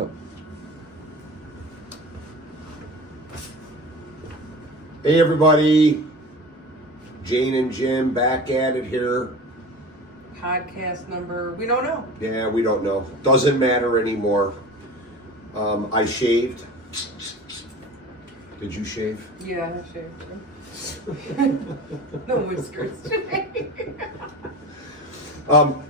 Go. Hey everybody, Jane and Jim back at it here. Podcast number, we don't know. Yeah, we don't know. Doesn't matter anymore. I shaved. Did you shave? Yeah, I shaved. No whiskers today.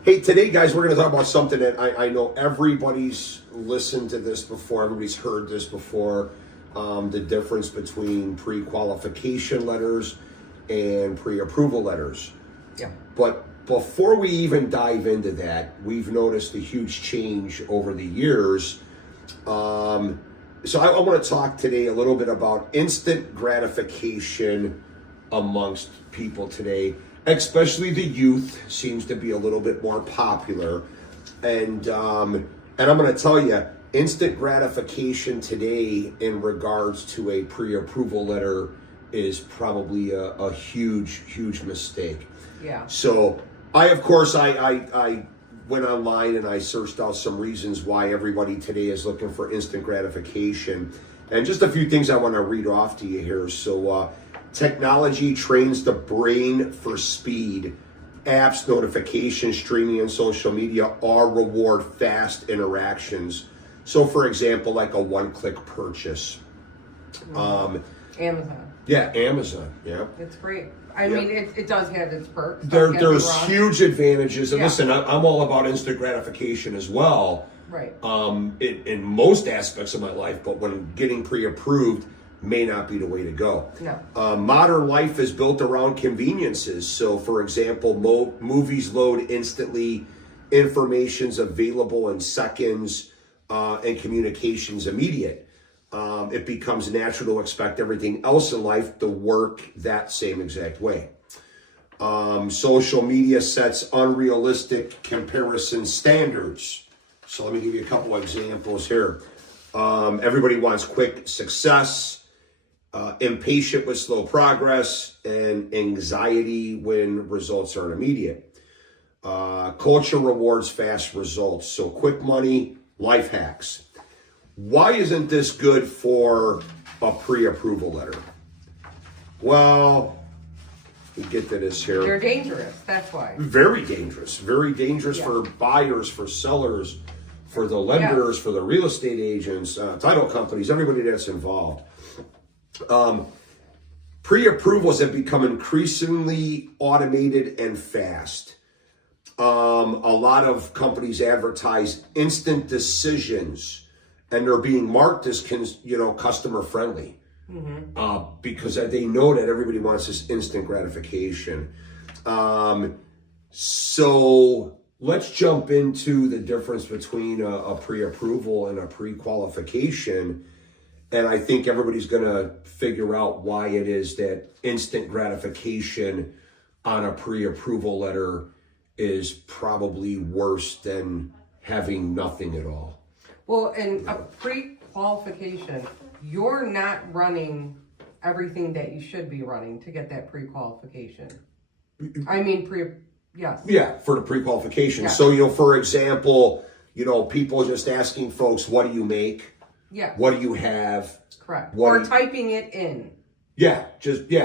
Hey, today, guys, we're going to talk about something that I know everybody's listened to this before. Everybody's heard this before. The difference between pre-qualification letters and pre-approval letters. Yeah. But before we even dive into that, we've noticed a huge change over the years. So I want to talk today a little bit about instant gratification amongst people today, especially the youth seems to be a little bit more popular. And I'm going to tell you, instant gratification today in regards to a pre-approval letter is probably a huge mistake. Yeah. So I went online and I searched out some reasons why everybody today is looking for instant gratification. And just a few things I want to read off to you here. So technology trains the brain for speed. Apps, notifications, streaming, and social media all reward fast interactions. So for example, like a one-click purchase. Amazon. Yeah, Amazon. Yeah. It's great. I mean, it does have its perks. There's huge advantages. And Yeah. listen, I'm all about instant gratification as well. Right. In most aspects of my life, but when getting pre-approved may not be the way to go. No. Modern life is built around conveniences. So, for example, movies load instantly, information's available in seconds, and communication's immediate. It becomes natural to expect everything else in life to work that same exact way. Social media sets unrealistic comparison standards. So let me give you a couple examples here. Everybody wants quick success, impatient with slow progress, and anxiety when results aren't immediate. Culture rewards fast results. So quick money, life hacks. Why isn't this good for a pre-approval letter? Well, we get to this here. They're dangerous, that's why. Very dangerous. Very dangerous for buyers, for sellers, for the lenders, for the real estate agents, title companies, everybody that's involved. Pre-approvals have become increasingly automated and fast. A lot of companies advertise instant decisions, and they're being marked as customer friendly, because they know that everybody wants this instant gratification. So let's jump into the difference between a pre-approval and a pre-qualification. And I think everybody's going to figure out why it is that instant gratification on a pre-approval letter is probably worse than having nothing at all. Well, in a pre-qualification, you're not running everything that you should be running to get that pre-qualification. I mean, yes. Yeah, for the pre-qualification. Yeah. So, for example, people just asking folks, what do you make? Yeah. What do you have? Correct. Or typing it in. Yeah,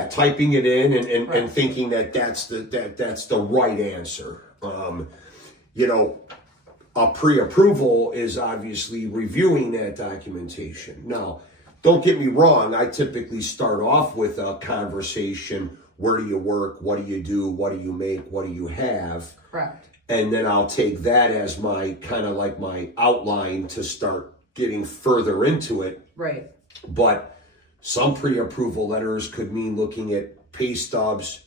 typing it in and thinking that's the right answer. A pre-approval is obviously reviewing that documentation. Now, don't get me wrong, I typically start off with a conversation. Where do you work? What do you do? What do you make? What do you have? Correct. And then I'll take that as my kind of like my outline to start getting further into it. Right. But some pre-approval letters could mean looking at pay stubs,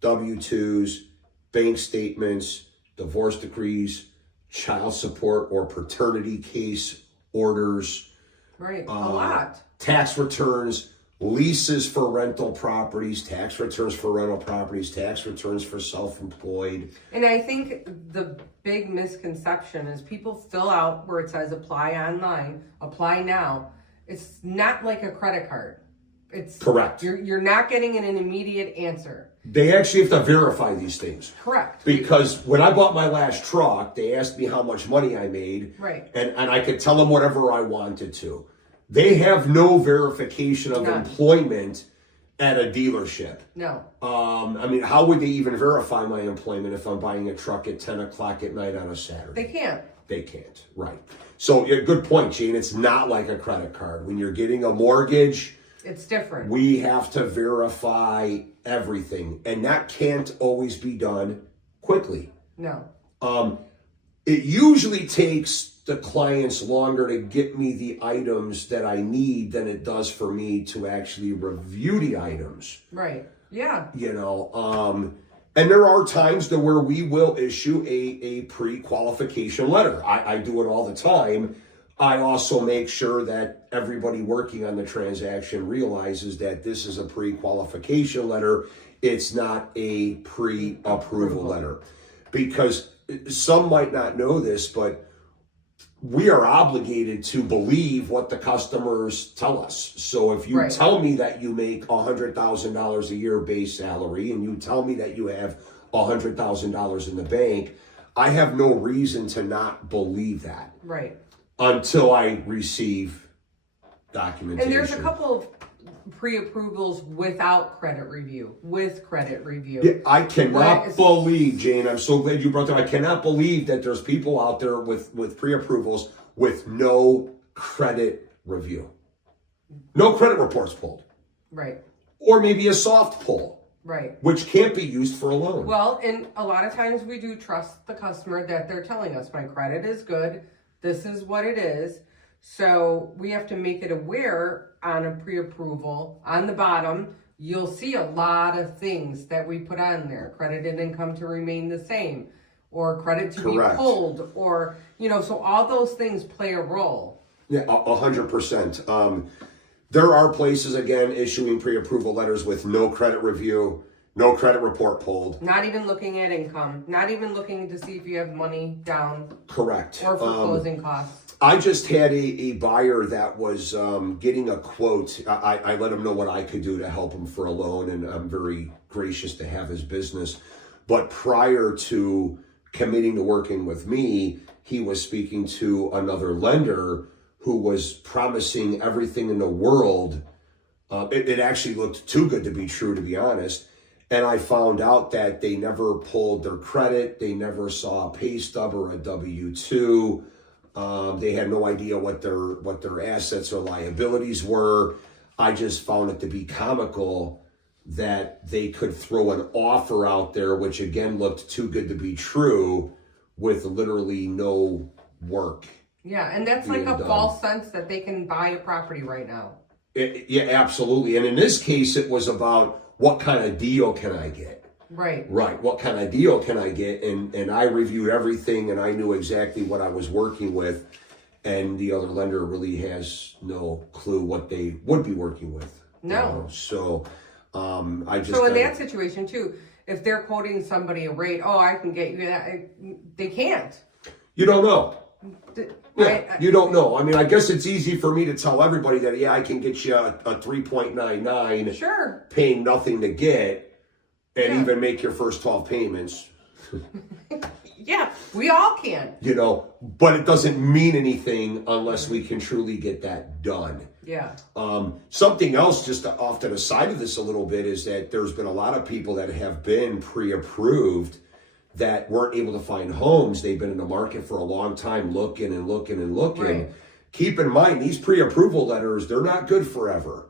W-2s, bank statements, divorce decrees, child support or paternity case orders. Right, a lot. Tax returns, leases for rental properties, tax returns for rental properties, tax returns for self-employed. And I think the big misconception is people fill out where it says apply online, apply now. It's not like a credit card. It's correct. You're not getting an immediate answer. They actually have to verify these things. Correct. Because when I bought my last truck, they asked me how much money I made. Right. And I could tell them whatever I wanted to. They have no verification of employment at a dealership. No. I mean, how would they even verify my employment if I'm buying a truck at 10 o'clock at night on a Saturday? They can't. They can't, right. So, yeah, good point, Jane. It's not like a credit card. When you're getting a mortgage, it's different. we have to verify everything. And that can't always be done quickly. No. It usually takes the clients longer to get me the items that I need than it does for me to actually review the items. Right. Yeah. You know, and there are times to where we will issue a pre-qualification letter. I do it all the time. I also make sure that everybody working on the transaction realizes that this is a pre-qualification letter. It's not a pre-approval letter. Because some might not know this, but we are obligated to believe what the customers tell us. So if you tell me that you make $100,000 a year base salary and you tell me that you have $100,000 in the bank, I have no reason to not believe that. Right. Until I receive documentation. And there's a couple of pre-approvals without credit review, with credit review. Yeah, I cannot believe, Jane, I'm so glad you brought that. I cannot believe that there's people out there with pre-approvals with no credit review. No credit reports pulled. Right. Or maybe a soft pull. Right. Which can't be used for a loan. Well, and a lot of times we do trust the customer that they're telling us, my credit is good, this is what it is. So we have to make it aware on a pre-approval. On the bottom, you'll see a lot of things that we put on there. Credit and income to remain the same, or credit to be pulled, or, you know, so all those things play a role. Yeah, 100%. There are places, again, issuing pre-approval letters with no credit review, no credit report pulled. Not even looking at income, not even looking to see if you have money down. Correct. Or for closing costs. I just had a buyer that was getting a quote. I let him know what I could do to help him for a loan, and I'm very gracious to have his business. But prior to committing to working with me, he was speaking to another lender who was promising everything in the world. It actually looked too good to be true, to be honest. And I found out that they never pulled their credit. They never saw a pay stub or a W-2. They had no idea what their assets or liabilities were. I just found it to be comical that they could throw an offer out there, which again looked too good to be true, with literally no work. Yeah, and that's like a false sense that they can buy a property right now. Yeah, absolutely. And in this case, it was about what kind of deal can I get? Right. What kind of deal can I get? And I reviewed everything, and I knew exactly what I was working with. And the other lender really has no clue what they would be working with. No. You know? So I just... So in that situation, too, if they're quoting somebody a rate, oh, I can get you that, they can't. You don't know. You don't know. I mean, I guess it's easy for me to tell everybody that, yeah, I can get you a 3.99. Sure. Paying nothing to get. And even make your first 12 payments. Yeah, we all can. You know, but it doesn't mean anything unless we can truly get that done. Yeah. Something else, just off to the side of this a little bit, is that there's been a lot of people that have been pre-approved that weren't able to find homes. They've been in the market for a long time looking and looking and looking. Right. Keep in mind, these pre-approval letters, they're not good forever.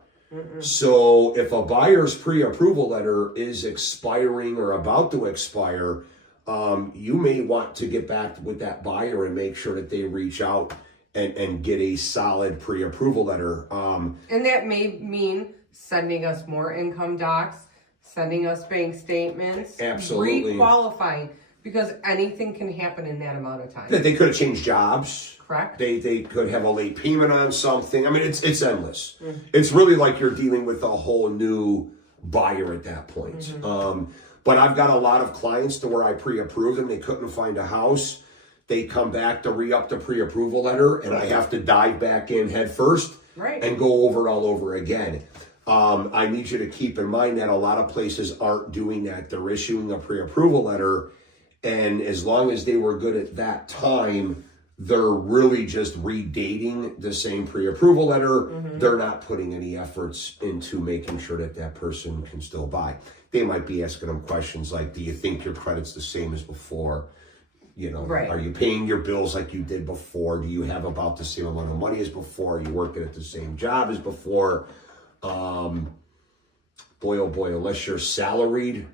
So if a buyer's pre-approval letter is expiring or about to expire, you may want to get back with that buyer and make sure that they reach out and get a solid pre-approval letter. And that may mean sending us more income docs, sending us bank statements. Absolutely. Re-qualifying, because anything can happen in that amount of time. They could have changed jobs. Correct. They could have a late payment on something. I mean, it's endless. It's really like you're dealing with a whole new buyer at that point. But I've got a lot of clients to where I pre-approved them. They couldn't find a house. They come back to re-up the pre-approval letter, and I have to dive back in head first and go over it all over again. I need you to keep in mind that a lot of places aren't doing that. They're issuing a pre-approval letter, and as long as they were good at that time, they're really just redating the same pre-approval letter. They're not putting any efforts into making sure that that person can still buy. They might be asking them questions like, do you think your credit's the same as before? You know, are you paying your bills like you did before? Do you have about the same amount of money as before? Are you working at the same job as before? Boy, oh boy, unless you're salaried,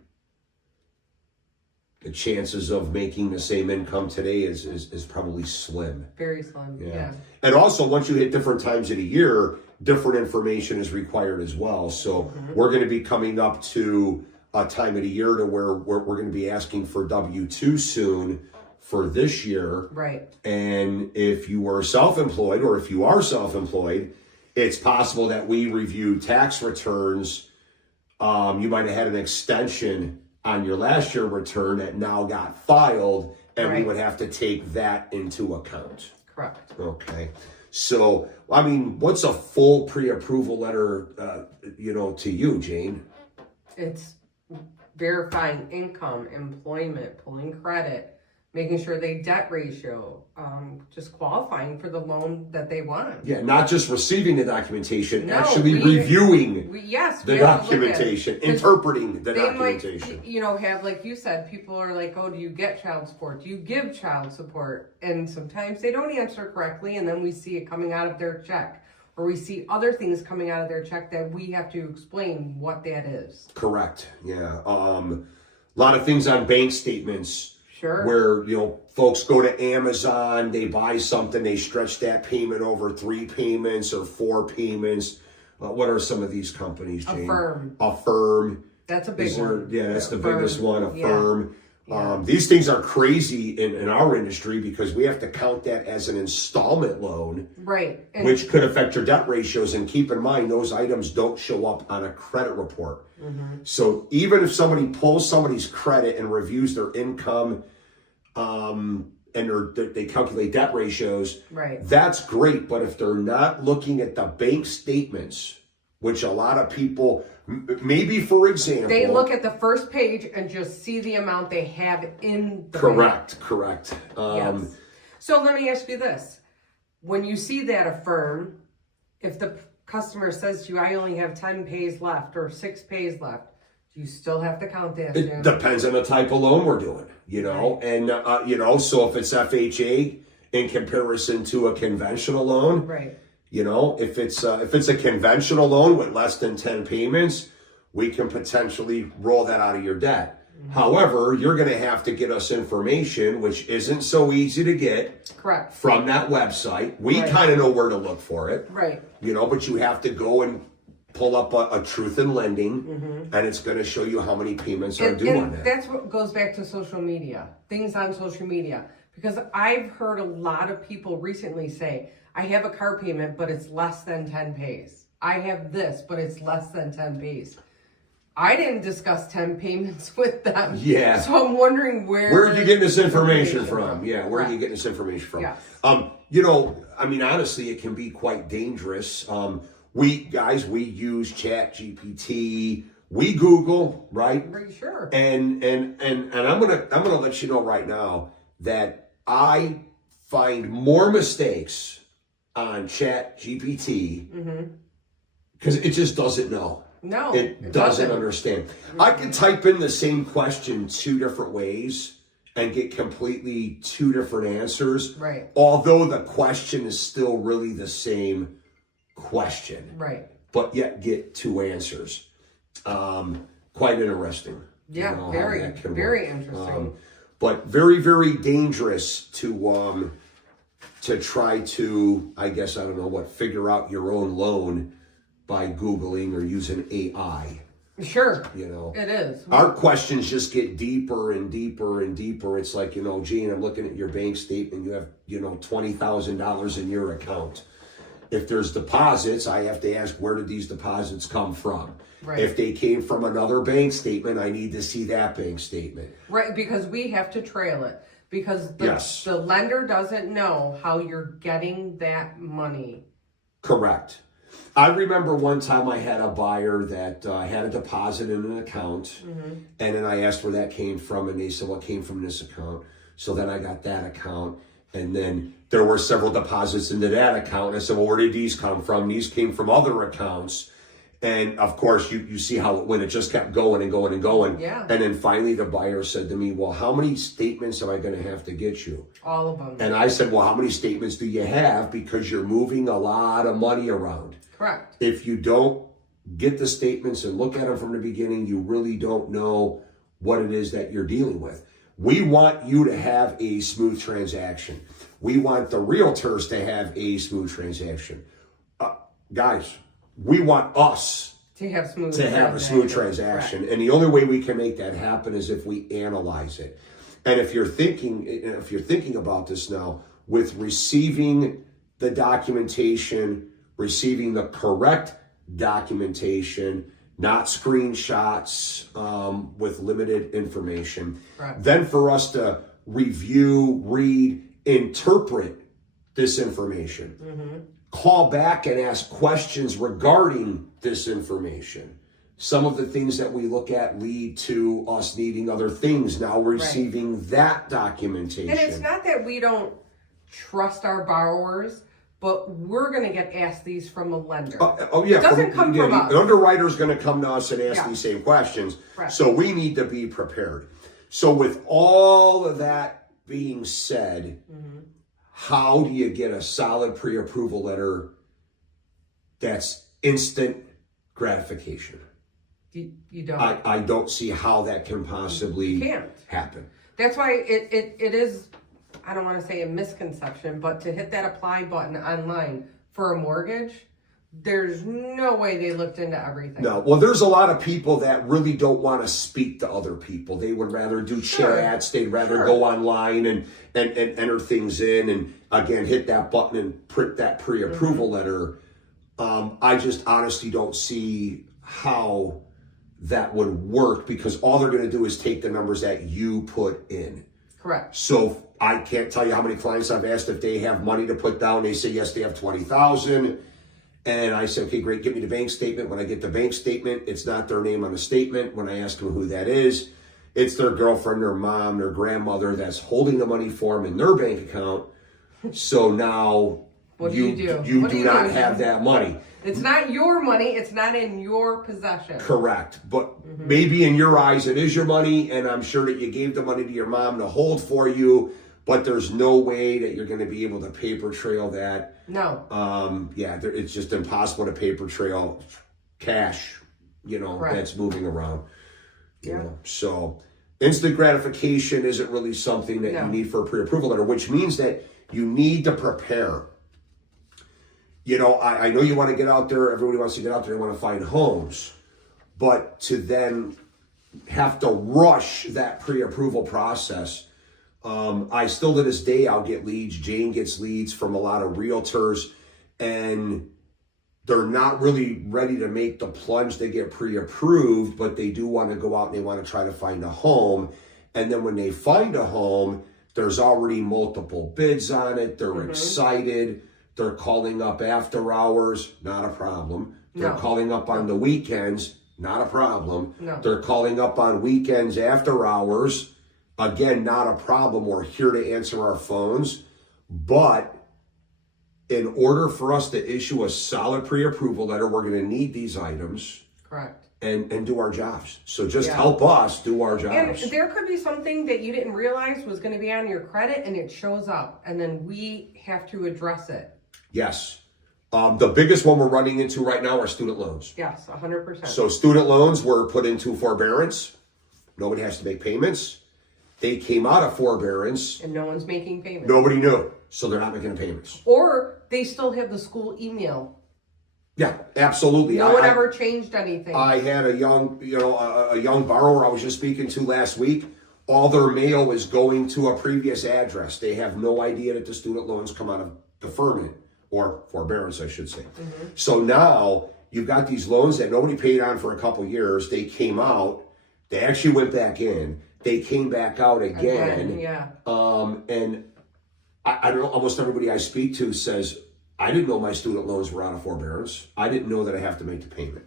the chances of making the same income today is probably slim. Very slim, yeah. And also, once you hit different times of the year, different information is required as well. So we're going to be coming up to a time of the year to where we're going to be asking for W-2 soon for this year. Right. And if you were self-employed, or if you are self-employed, it's possible that we review tax returns. You might have had an extension on your last year return that now got filed, and we would have to take that into account. Correct. Okay. So, I mean, what's a full pre-approval letter, to you, Jane? It's verifying income, employment, pulling credit, making sure they debt ratio, just qualifying for the loan that they want. Yeah, not just receiving the documentation, actually reviewing the documentation, interpreting the documentation. They might, have, like you said, people are like, oh, do you get child support? Do you give child support? And sometimes they don't answer correctly, and then we see it coming out of their check. Or we see other things coming out of their check that we have to explain what that is. Correct, yeah. A lot of things on bank statements. Sure. Where, folks go to Amazon, they buy something, they stretch that payment over 3 payments or 4 payments. What are some of these companies, Jane? Affirm. That's a big one. Yeah, that's the biggest one, Affirm. Yeah. These things are crazy in our industry because we have to count that as an installment loan. Right. Which could affect your debt ratios. And keep in mind, those items don't show up on a credit report. So even if somebody pulls somebody's credit and reviews their income, and they calculate debt ratios, that's great. But if they're not looking at the bank statements, which a lot of people, maybe for example, they look at the first page and just see the amount they have in the correct. Yes. So let me ask you this. When you see that Affirm, if the customer says to you, I only have 10 pays left or 6 pays left, do you still have to count that? It depends on the type of loan we're doing, and, so if it's FHA in comparison to a conventional loan, if it's a conventional loan with less than 10 payments, we can potentially roll that out of your debt. However, you're going to have to get us information, which isn't so easy to get. Correct. From that website. We kind of know where to look for it. Right. But you have to go and pull up a Truth in Lending, and it's going to show you how many payments are due on that. That's what goes back to social media, things on social media. Because I've heard a lot of people recently say, I have a car payment, but it's less than 10 pays. I have this, but it's less than 10 pays. I didn't discuss 10 payments with them. Yeah. So I'm wondering where are you getting this information from? Yeah, where are you getting this information from? Yes. Honestly, it can be quite dangerous. We use ChatGPT. We Google, right? Pretty sure. And I'm gonna let you know right now that I find more mistakes on ChatGPT because it just doesn't know. No, it doesn't understand. I can type in the same question 2 different ways and get completely 2 different answers. Right. Although the question is still really the same question. Right. But yet get 2 answers. Quite interesting. Yeah, very interesting. But very, very dangerous to try to, figure out your own loan by Googling or using AI. Sure. It is. Our questions just get deeper and deeper and deeper. It's like, Gene, I'm looking at your bank statement. You have, $20,000 in your account. If there's deposits, I have to ask, where did these deposits come from? Right. If they came from another bank statement, I need to see that bank statement. Right, because we have to trail it. Because the lender doesn't know how you're getting that money. Correct. I remember one time I had a buyer that had a deposit in an account, and then I asked where that came from, and they said, well, it came from this account. So then I got that account, and then there were several deposits into that account. And I said, well, where did these come from? These came from other accounts. And of course, you see how when it just kept going and going and going. Yeah. And then finally the buyer said to me, well, how many statements am I going to have to get you? All of them. And I said, well, how many statements do you have? Because you're moving a lot of money around. Correct. If you don't get the statements and look at them from the beginning, you really don't know what it is that you're dealing with. We want you to have a smooth transaction. We want the realtors to have a smooth transaction. Guys, we want us to have a smooth transaction. Correct. And the only way we can make that happen is if we analyze it. And if you're thinking about this now, with receiving the documentation, receiving the correct documentation, not screenshots with limited information, right. Then for us to review, read, interpret this information, call back and ask questions regarding this information. Some of the things that we look at lead to us needing other things. Now we're receiving that documentation. And it's not that we don't trust our borrowers, but we're going to get asked these from a lender. Yeah. It doesn't come from us. An underwriter's going to come to us and ask these same questions. Right. So we need to be prepared. So with all of that being said, how do you get a solid pre-approval letter that's instant gratification? You don't. I don't see how that can possibly happen. That's why it is, I don't want to say a misconception, but to hit that apply button online for a mortgage, there's no way they looked into everything. No. Well, there's a lot of people that really don't want to speak to other people. They would rather do chats. They'd rather go online and enter things in and, again, hit that button and print that pre-approval letter. I just honestly don't see how that would work, because all they're going to do is take the numbers that you put in. Correct. So I can't tell you how many clients I've asked if they have money to put down. They say, yes, they have $20,000. And I say, okay, great, give me the bank statement. When I get the bank statement, it's not their name on the statement. When I ask them who that is, it's their girlfriend, their mom, their grandmother that's holding the money for them in their bank account. So now you do not have that money. It's not your money. It's not in your possession. Correct. But maybe in your eyes it is your money, and I'm sure that you gave the money to your mom to hold for you, but there's no way that you're going to be able to paper trail that. No. It's just impossible to paper trail cash, that's moving around. You know? So instant gratification isn't really something that you need for a pre-approval letter, which means that you need to prepare. I know you want to get out there. Everybody wants to get out there and want to find homes. But to then have to rush that pre-approval process, I still to this day, I'll get leads. Jane gets leads from a lot of realtors, and they're not really ready to make the plunge to get pre-approved, but they do want to go out and they want to try to find a home. And then when they find a home, there's already multiple bids on it. They're excited. They're calling up after hours, not a problem. They're calling up on the weekends, not a problem. No. They're calling up on weekends after hours, again, not a problem. We're here to answer our phones. But in order for us to issue a solid pre-approval letter, we're going to need these items. Correct. And do our jobs. So just help us do our jobs. And there could be something that you didn't realize was going to be on your credit, and it shows up, and then we have to address it. Yes. The biggest one we're running into right now are student loans. Yes, 100%. So student loans were put into forbearance. Nobody has to make payments. They came out of forbearance. And no one's making payments. Nobody knew. So they're not making payments. Or they still have the school email. Yeah, absolutely. No one ever changed anything. I had a young borrower I was just speaking to last week. All their mail is going to a previous address. They have no idea that the student loans come out of deferment, or forbearance, I should say. So now you've got these loans that nobody paid on for a couple years. They came out. They actually went back in. They came back out again. Yeah. And I don't know, almost everybody I speak to says, I didn't know my student loans were out of forbearance. I didn't know that I have to make the payment.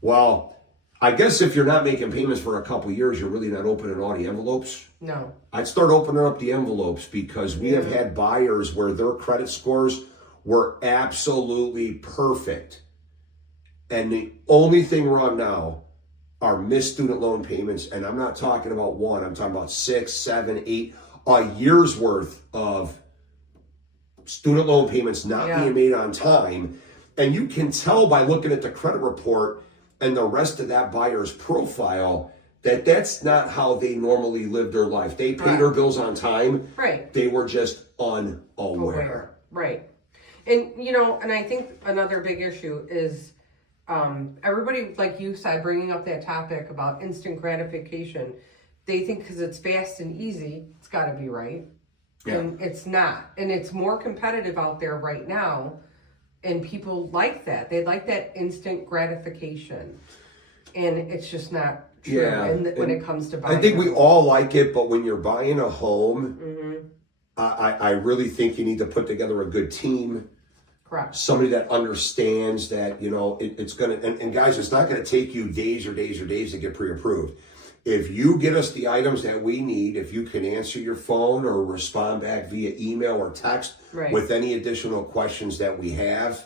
Well, I guess if you're not making payments for a couple years, you're really not opening all the envelopes. No. I'd start opening up the envelopes because we have had buyers where their credit scores were absolutely perfect. And the only thing wrong now are missed student loan payments. And I'm not talking about one, I'm talking about 6, 7, 8, a year's worth of student loan payments not being made on time. And you can tell by looking at the credit report and the rest of that buyer's profile that that's not how they normally live their life. They paid their bills on time. Right. They were just unaware. Right. And, you know, and I think another big issue is everybody, like you said, bringing up that topic about instant gratification, they think because it's fast and easy, it's got to be right. Yeah. And it's not. And it's more competitive out there right now. And people like that. They like that instant gratification. And it's just not true when it comes to buying. I think we all like it, but when you're buying a home, I really think you need to put together a good team. Correct. Somebody that understands that, you know, it's going to, and guys, it's not going to take you days or days or days to get pre-approved. If you get us the items that we need, if you can answer your phone or respond back via email or text with any additional questions that we have,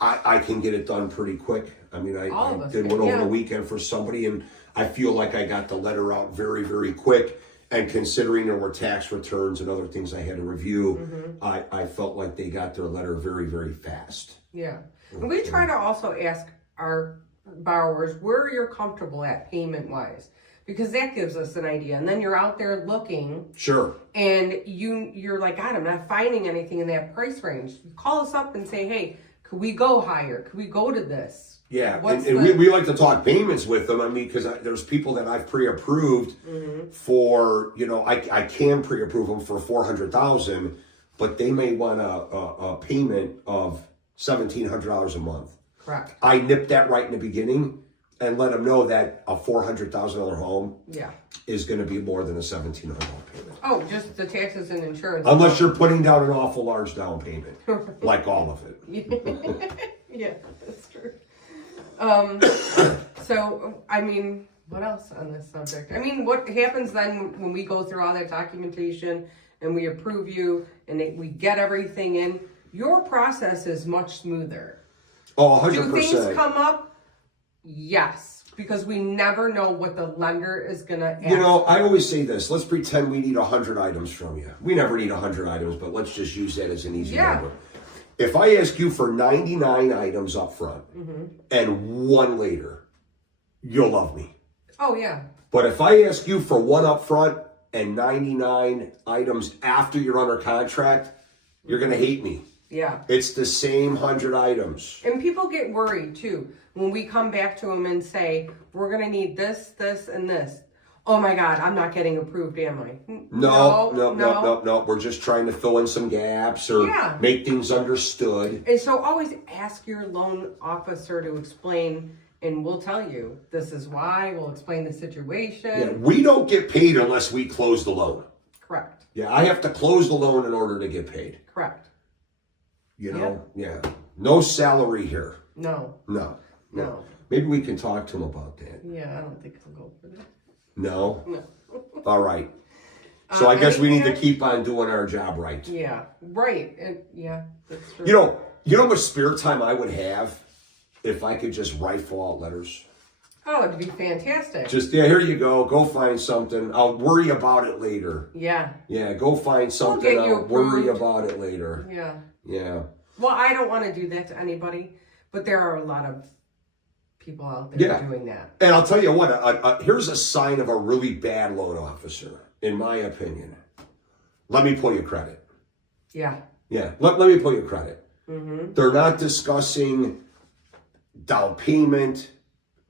I can get it done pretty quick. I mean, I did one over the weekend for somebody, and I feel like I got the letter out very, very quick. And considering there were tax returns and other things I had to review, I felt like they got their letter very, very fast. Yeah. And we try to also ask our borrowers where you're comfortable at payment-wise, because that gives us an idea. And then you're out there looking. Sure. And you're like, God, I'm not finding anything in that price range. Call us up and say, hey, could we go higher? Could we go to this? Yeah, and we like to talk payments with them. I mean, because there's people that I've pre-approved for, you know, I can pre-approve them for $400,000, but they may want a payment of $1,700 a month. Correct. I nip that right in the beginning and let them know that a $400,000 home is going to be more than a $1,700 payment. Oh, just the taxes and insurance. Unless you're putting down an awful large down payment, like all of it. Yeah, that's true. So, I mean, what else on this subject? I mean, what happens then when we go through all that documentation and we approve you and we get everything in? Your process is much smoother. Oh, 100%. Do things come up? Yes, because we never know what the lender is going to ask. You know, I always say this. Let's pretend we need 100 items from you. We never need 100 items, but let's just use that as an easy number. If I ask you for 99 items up front and one later, you'll love me. Oh, yeah. But if I ask you for one up front and 99 items after you're under contract, you're going to hate me. Yeah. It's the same 100 items. And people get worried, too, when we come back to them and say, we're going to need this, this, and this. Oh my God, I'm not getting approved, am I? No. We're just trying to fill in some gaps or make things understood. And so always ask your loan officer to explain, and we'll tell you, this is why, we'll explain the situation. Yeah, we don't get paid unless we close the loan. Correct. Yeah, I have to close the loan in order to get paid. Correct. You know? Yeah. No salary here. No. Maybe we can talk to him about that. Yeah, I don't think he'll go for that. No? All right. So I guess we need to keep on doing our job right. Yeah, right. That's true. You know how much spare time I would have if I could just write fallout letters? Oh, it'd be fantastic. Just, here you go. Go find something. I'll worry about it later. Yeah. Yeah, go find something. I'll worry about it later. Yeah. Well, I don't want to do that to anybody, but there are a lot of people out there doing that. And I'll tell you what, here's a sign of a really bad loan officer, in my opinion. Let me pull your credit. Yeah. Let me pull your credit. They're not discussing down payment.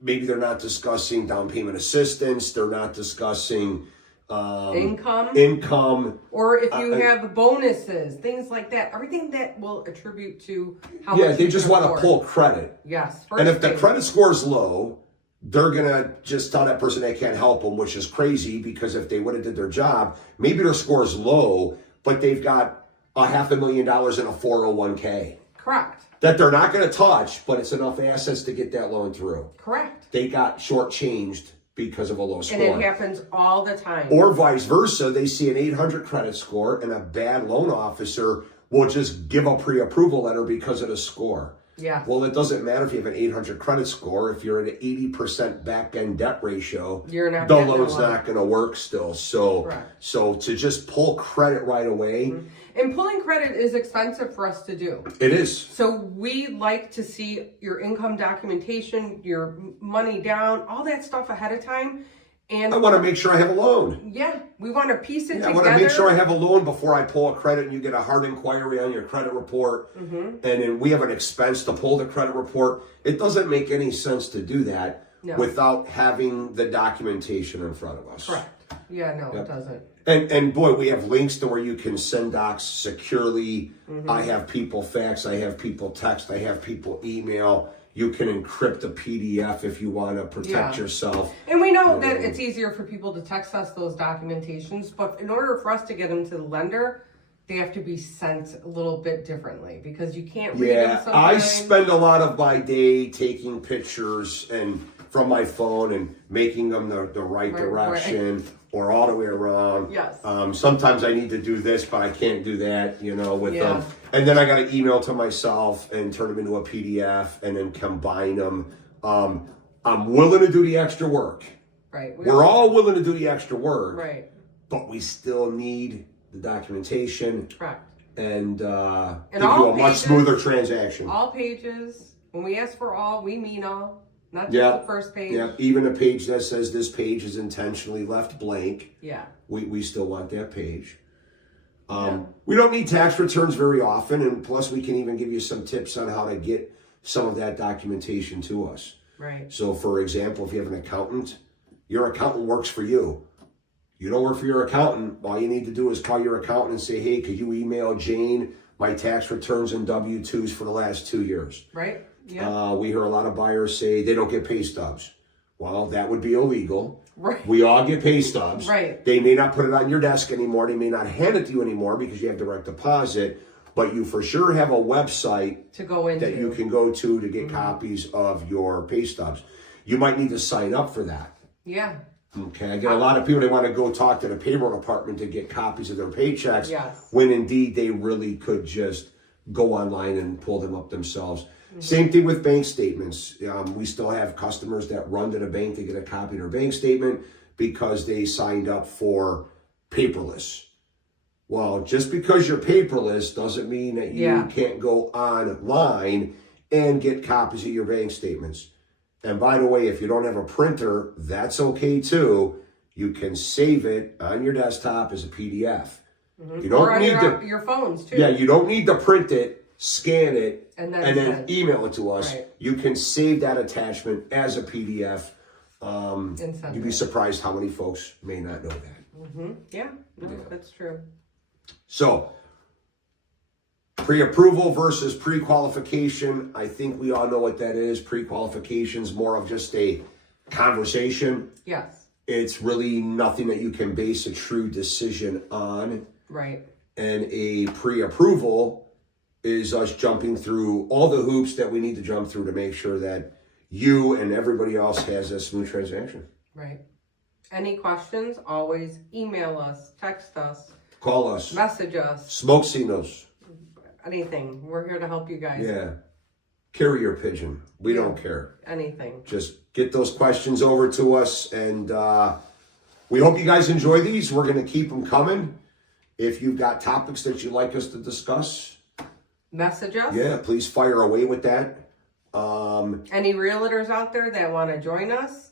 Maybe they're not discussing down payment assistance. They're not discussing income. Or if you have bonuses, things like that. Everything that will attribute to how much they just want to pull credit. Yes. And if the credit score is low, they're going to just tell that person they can't help them, which is crazy because if they would have did their job, maybe their score is low, but they've got $500,000 in a 401k. Correct. That they're not going to touch, but it's enough assets to get that loan through. Correct. They got shortchanged because of a low score. And it happens all the time. Or vice versa, they see an 800 credit score and a bad loan officer will just give a pre-approval letter because of the score. Yeah. Well, it doesn't matter if you have an 800 credit score. If you're at an 80% back-end debt ratio, the loan's not going to work still. So to just pull credit right away. Mm-hmm. And pulling credit is expensive for us to do. It is. So we like to see your income documentation, your money down, all that stuff ahead of time. And I want to make sure I have a loan. Yeah, we want to piece it together. I want to make sure I have a loan before I pull a credit and you get a hard inquiry on your credit report. Mm-hmm. And then we have an expense to pull the credit report. It doesn't make any sense to do that without having the documentation in front of us. Correct. Yeah, no, it doesn't. And boy, we have links to where you can send docs securely. Mm-hmm. I have people fax, I have people text, I have people email. You can encrypt a PDF if you want to protect yourself. And we know that it's easier for people to text us those documentations, but in order for us to get them to the lender, they have to be sent a little bit differently because you can't read them sometimes. I spend a lot of my day taking pictures and from my phone and making them the right direction. Or all the way around. Yes. Sometimes I need to do this, but I can't do that, with them. And then I got to email to myself and turn them into a PDF and then combine them. I'm willing to do the extra work. Right. We're all willing to do the extra work. Right. But we still need the documentation. Correct. And give you a much smoother transaction. All pages. When we ask for all, we mean all. Not just the first page. Yeah, even a page that says this page is intentionally left blank. Yeah. We still want that page. We don't need tax returns very often, and plus we can even give you some tips on how to get some of that documentation to us. Right. So, for example, if you have an accountant, your accountant works for you. You don't work for your accountant. All you need to do is call your accountant and say, hey, could you email Jane my tax returns and W-2s for the last 2 years? Right. Yeah. We hear a lot of buyers say they don't get pay stubs. Well, that would be illegal. Right. We all get pay stubs. Right. They may not put it on your desk anymore. They may not hand it to you anymore because you have direct deposit. But you for sure have a website to go into that you can go to get copies of your pay stubs. You might need to sign up for that. Yeah. Okay. I get a lot of people, they want to go talk to the payroll department to get copies of their paychecks. Yes. When indeed they really could just go online and pull them up themselves. Same thing with bank statements. We still have customers that run to the bank to get a copy of their bank statement because they signed up for paperless. Well, just because you're paperless doesn't mean that you can't go online and get copies of your bank statements. And by the way, if you don't have a printer, that's okay too. You can save it on your desktop as a PDF. Mm-hmm. You don't need your phones too. Yeah, you don't need to print it, scan it, and then email it to us. Right. You can save that attachment as a PDF. You'd be surprised how many folks may not know that. Mm-hmm. Yeah, that's true. So, pre-approval versus pre-qualification. I think we all know what that is. Pre-qualification is more of just a conversation. Yes. It's really nothing that you can base a true decision on. Right. And a pre-approval is us jumping through all the hoops that we need to jump through to make sure that you and everybody else has a smooth transaction. Right. Any questions, always email us, text us. Call us. Message us. Smoke signals. Anything. We're here to help you guys. Yeah. Carrier pigeon. We don't care. Anything. Just get those questions over to us. And we hope you guys enjoy these. We're going to keep them coming. If you've got topics that you'd like us to discuss, message us. Yeah, please fire away with that. Any realtors out there that want to join us,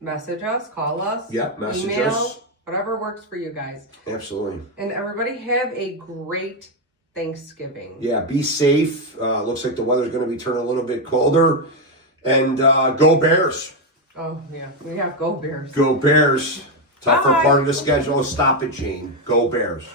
message us, call us. Yep, message email, us. Whatever works for you guys. Absolutely. And everybody have a great Thanksgiving. Yeah, be safe. Looks like the weather's going to be turning a little bit colder. And go Bears. Oh, yeah. We have go Bears. Go Bears. Tougher part of the schedule. Stop it, Gene. Go Bears.